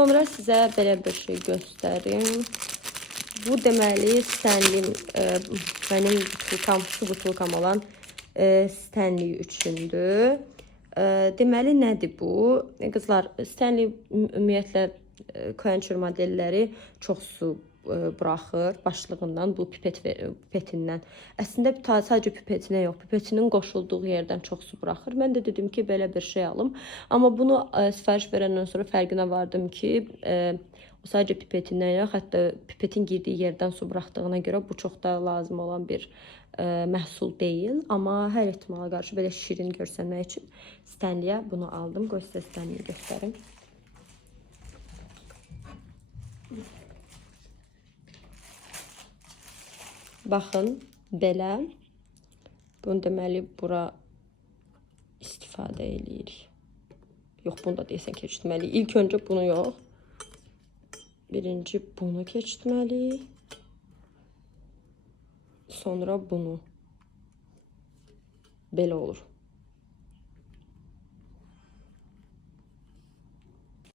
Sonra sizə belə bir şey göstərim. Bu deməli Stanley, mənim butulkam, su butulkam olan Stanley üçündür. Deməli nədir bu? Qızlar, Stanley ümumiyyətlə Quencher modelləri çox su buraxır başlığından, bu pipetindən. Əslində sadəcə pipetinə yox, pipetinin qoşulduğu yerdən çox su buraxır. Mən də dedim ki, belə bir şey alım. Amma bunu sifariş verəndən sonra fərqinə vardım ki, o sadəcə pipetindən yox, hətta pipetin girdiyi yerdən su buraxdığına görə bu çox da lazım olan bir məhsul deyil. Amma hər ehtimala qarşı belə şirin görsənmək üçün Stanley'ə bunu aldım. Qoy sizə Stanley'i göstərim. Baxın, belə. Bunu deməli bura istifadə eləyirik. Yox, bunu da deyəsən keçirməliyik. İlk öncə bunu yox. Birinci bunu keçirməliyik. Sonra bunu. Belə olur.